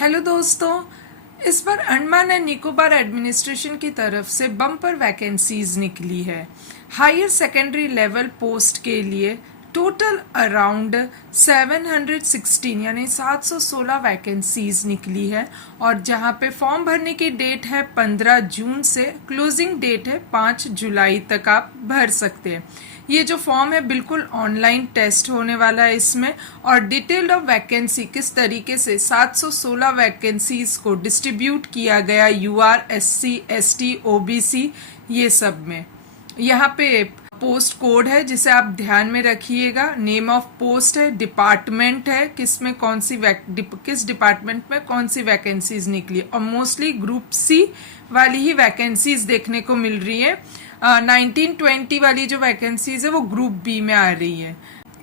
Hello दोस्तों, इस बार Andaman and Nicobar administration की तरफ से बम्पर वैकेंसीज निकली है। हायर सेकेंडरी लेवल पोस्ट के लिए टोटल अराउंड 716 यानी 716 वैकेंसीज निकली है और जहां पे फॉर्म भरने की डेट है 15 जून से, क्लोजिंग डेट है 5 जुलाई तक आप भर सकते हैं। ये जो फॉर्म है बिल्कुल ऑनलाइन टेस्ट होने वाला है इसमें, और डिटेल्ड ऑफ वैकेंसी किस तरीके से 716 वैकेंसीज को डिस्ट्रीब्यूट किया गया यूआर, एससी, एसटी, ओबीसी ये सब में। यहाँ पे पोस्ट कोड है जिसे आप ध्यान में रखिएगा। नेम ऑफ पोस्ट है, डिपार्टमेंट है, किस डिपार्टमेंट में कौन सी वैकेंसीज निकली, और मोस्टली ग्रुप सी वाली ही वैकेंसीज देखने को मिल रही है। 1920 वाली जो वैकेंसीज है वो ग्रुप बी में आ रही है।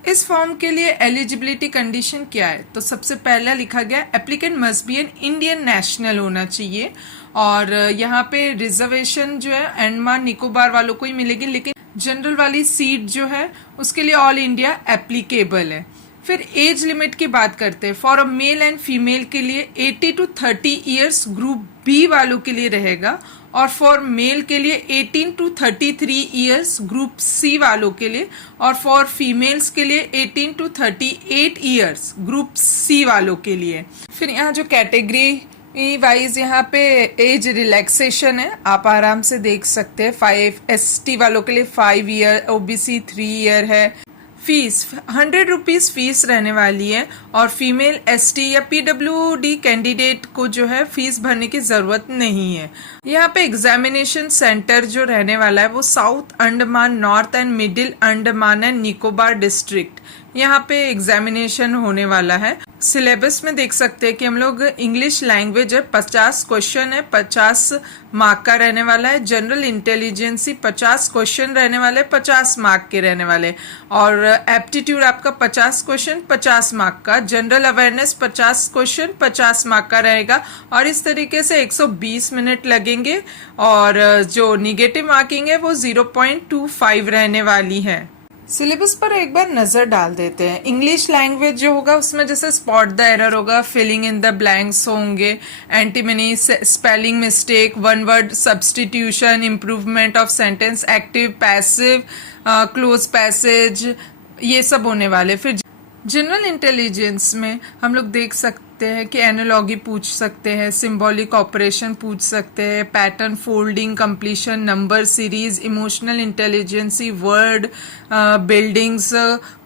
इस फॉर्म के लिए एलिजिबिलिटी कंडीशन क्या है, तो सबसे पहला लिखा गया applicant must be an Indian national होना चाहिए, और यहाँ पे रिजर्वेशन जो है अंडमान निकोबार वालों को ही मिलेगी, लेकिन जनरल वाली सीट जो है उसके लिए ऑल इंडिया एप्लीकेबल है। फिर एज लिमिट की बात करते हैं। For a male and female के लिए 80 to 30 ईयर्स ग्रुप बी वालों के लिए रहेगा, और फॉर मेल के लिए 18 to 33 ईयर्स ग्रुप सी वालों के लिए, और फॉर फीमेल्स के लिए 18 to 38 ईयर्स ग्रुप सी वालों के लिए। फिर यहाँ जो कैटेगरी वाइज यहाँ पे एज रिलैक्सेशन है, आप आराम से देख सकते हैं। 5 एसटी वालों के लिए 5 ईयर, ओबीसी 3 ईयर है। फीस 100 रुपीज फीस रहने वाली है, और फीमेल एसटी या पीडब्ल्यूडी कैंडिडेट को जो है फीस भरने की जरूरत नहीं है। यहाँ पे एग्जामिनेशन सेंटर जो रहने वाला है वो south Andaman, north and middle Andaman and Nicobar district, यहाँ पे एग्जामिनेशन होने वाला है। सिलेबस में देख सकते हैं कि हम लोग इंग्लिश लैंग्वेज है, 50 क्वेश्चन है, 50 मार्क का रहने वाला है। जनरल इंटेलिजेंसी 50 क्वेश्चन रहने वाले, 50 मार्क के रहने वाले, और एप्टीट्यूड आपका 50 क्वेश्चन 50 मार्क का। जनरल अवेयरनेस 50 क्वेश्चन 50 मार्क का रहेगा, और इस तरीके से 120 मिनट लगेंगे, और जो निगेटिव मार्किंग है वो 0.25 रहने वाली है। सिलेबस पर एक बार नजर डाल देते हैं। इंग्लिश लैंग्वेज जो होगा उसमें जैसे स्पॉट द एरर होगा, फिलिंग इन द ब्लैंक्स होंगे, antimony, spelling mistake, one word substitution, improvement of sentence, active, passive, close passage, ये सब होने वाले। फिर जनरल इंटेलिजेंस में हम लोग देख सकते हैं कि एनालॉगी पूछ सकते हैं, सिंबॉलिक ऑपरेशन पूछ सकते हैं, pattern folding, completion, number series, emotional intelligence, word buildings,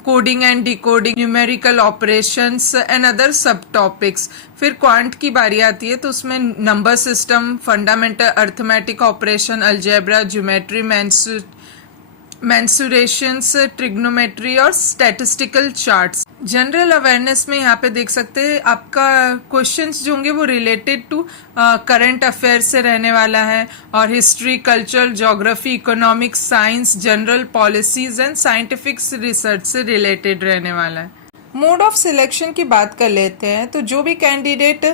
coding and decoding, numerical operations and other sub topics. फिर क्वांट की बारी आती है तो उसमें number system, fundamental arithmetic operation, algebra, geometry, mensurations, trigonometry और स्टैटिस्टिकल चार्ट्स। जनरल अवेयरनेस में यहाँ पे देख सकते हैं आपका क्वेश्चंस जो होंगे वो रिलेटेड टू करंट अफेयर से रहने वाला है, और history, culture, geography, economics, science, general policies and scientific research से रिलेटेड रहने वाला है। मोड ऑफ सिलेक्शन की बात कर लेते हैं, तो जो भी कैंडिडेट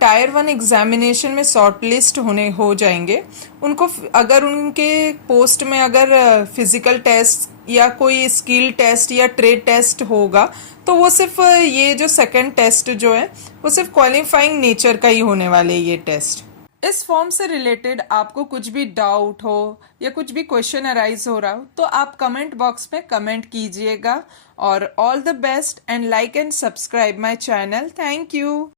टायर 1 एग्जामिनेशन में शॉर्टलिस्ट हो जाएंगे, उनको अगर उनके पोस्ट में अगर फिजिकल टेस्ट या कोई स्किल टेस्ट या ट्रेड टेस्ट होगा, तो वो सिर्फ ये जो सेकंड टेस्ट जो है वो सिर्फ क्वालिफाइंग नेचर का ही होने वाले ये टेस्ट। इस फॉर्म से रिलेटेड आपको कुछ भी डाउट हो या कुछ भी क्वेश्चन अराइज हो रहा हो तो आप कमेंट बॉक्स में कमेंट कीजिएगा, और all the best and like and subscribe my channel. Thank you.